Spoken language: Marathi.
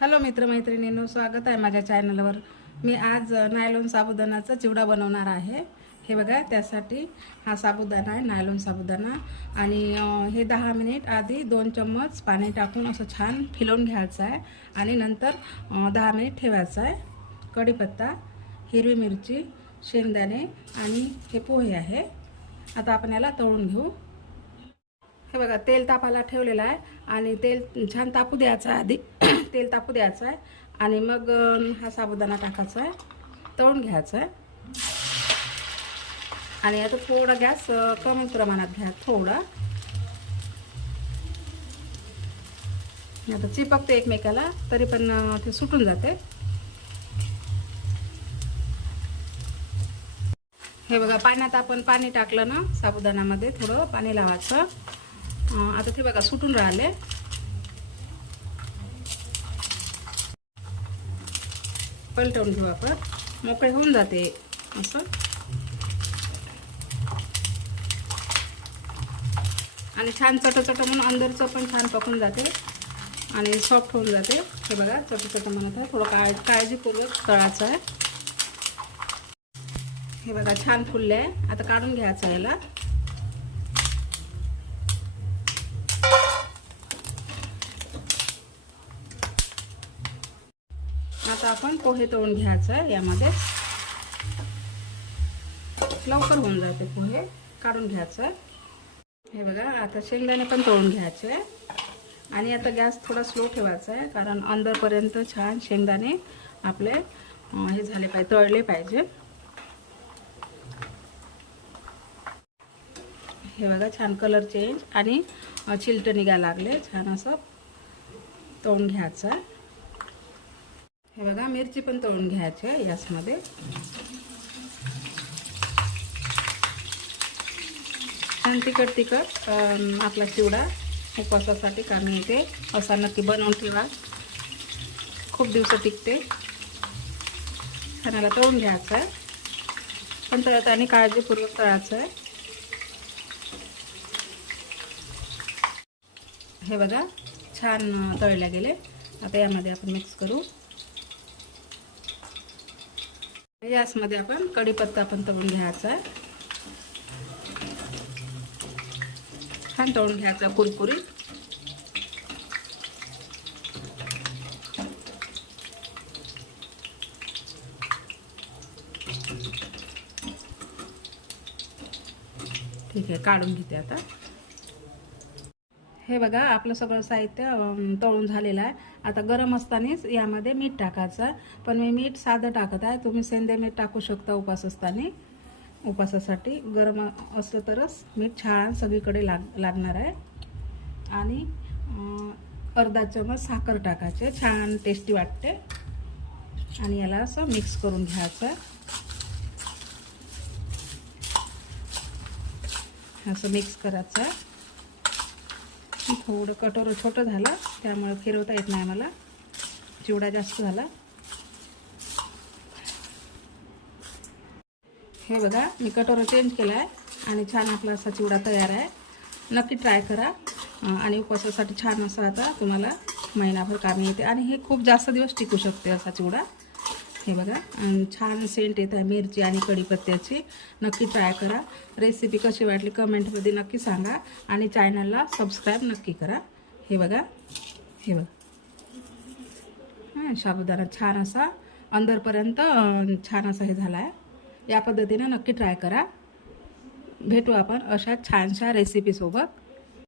हॅलो मित्रमैत्रिणींनो स्वागत आहे माझ्या चॅनलवर मी आज नायलॉन साबुदाणाचा चिवडा बनवणार आहे. हे बघा त्यासाठी हा साबुदाणा आहे नायलॉन साबुदाणा. आणि हे दहा मिनिट आधी दोन चम्मच पाणी टाकून असं छान फिलवून घ्यायचं आहे. आणि नंतर दहा मिनिट ठेवायचं आहे. कढीपत्ता हिरवी मिरची शेंगदाणे आणि हे पोहे आहे. आता आपण याला तळून घेऊ. हे बघा तेल तापाला ठेवलेलं आहे. आणि तेल छान तापू द्यायचं आहे आधी. तेल तापू द्यायचं आहे. आणि मग हा साबुदाणा टाकायचा आहे. तळून घ्यायचा आहे. आणि आता थोडा गॅस कमी प्रमाणात घ्या थोडा. आता चिपकते एकमेकाला तरी पण ते सुटून जाते. हे बघा पाण्यात आपण पाणी टाकलं ना साबुदाणामध्ये थोडं पाणी लावायचं. आता ते बघा सुटून राहिले. पलटवून घेऊ आपण. मोकळे होऊन जाते. असं. आणि छान चटचट म्हणून अंदरचं पण छान पकून जाते. आणि सॉफ्ट होऊन जाते. हे बघा चटचट म्हणत आहे थोडं काळ काळजीपूर्वक तळाचं आहे. हे बघा छान फुलले आहे आता काढून घ्यायचं याला. आता आपण पोहे तळून घ्यायचं आहे यामध्ये. लवकर होऊन जाते पोहे काढून घ्यायचं हे बघा आता शेंगदाणे पण तळून घ्यायचे आणि आता गॅस थोडा स्लो ठेवायचा आहे कारण अंदरपर्यंत छान शेंगदाणे आपले हे झाले पाहिजे तळले पाहिजे. हे बघा छान कलर चेंज आणि चिलटं निघायला लागले. छान असं तळून घ्यायचं आहे. हे बघा मिरची पण तळून घ्यायची आहे यासमध्ये. छान तिखट तिखट आपला चिवडा उपवासासाठी कामी येते. असा नक्की बनवून ठेवा. खूप दिवस टिकते. छानाला तळून घ्यायचं आहे पण तळत आणि काळजीपूर्वक तळायचं आहे हे बघा छान तळल्या गेले. आता यामध्ये आपण मिक्स करू. यासमध्ये आपण कढीपत्ता पण तळून घ्यायचा आहे. छान तळून घ्यायचा कुरकुरीत. ठीक आहे काढून घेते आता. हे बघा आपलं सगळं साहित्य तळून झालेलं आहे. आता गरम असतानाच यामध्ये मीठ टाकायचं. आहे. पण मी मीठ साधं टाकत आहे. तुम्ही सेंदे मीठ टाकू शकता उपास असताना उपासासाठी गरम असलं तरच मीठ छान सगळीकडे लाग लागणार आहे. आणि अर्धा चमच साखर टाकायचे छान टेस्टी वाटते. आणि याला असं मिक्स करून घ्यायचं असं मिक्स करायचं आहे. थोडं कटोरं छोटं झालं त्यामुळे फिरवता येत नाही मला. चिवडा जास्त झाला. हे बघा मी कटोरं चेंज केला आहे आणि छान आपला असा चिवडा तयार आहे. नक्की ट्राय करा. आणि उपवासासाठी छान असा आता तुम्हाला महिनाभर कामी येते. आणि हे खूप जास्त दिवस टिकू शकते असा चिवडा. हे बघा. छान सेंट येत आहे मिरची आणि कढीपत्त्याची नक्की ट्राय करा. रेसिपी कशी वाटली कमेंटमध्ये नक्की सांगा. आणि चॅनलला सबस्क्राईब नक्की करा. हे बघा. हे बघा. हां साबुदाणा छान असा अंदरपर्यंत छान असा हे झाला आहे या पद्धतीनं नक्की ट्राय करा. भेटू आपण अशा छानशा रेसिपीसोबत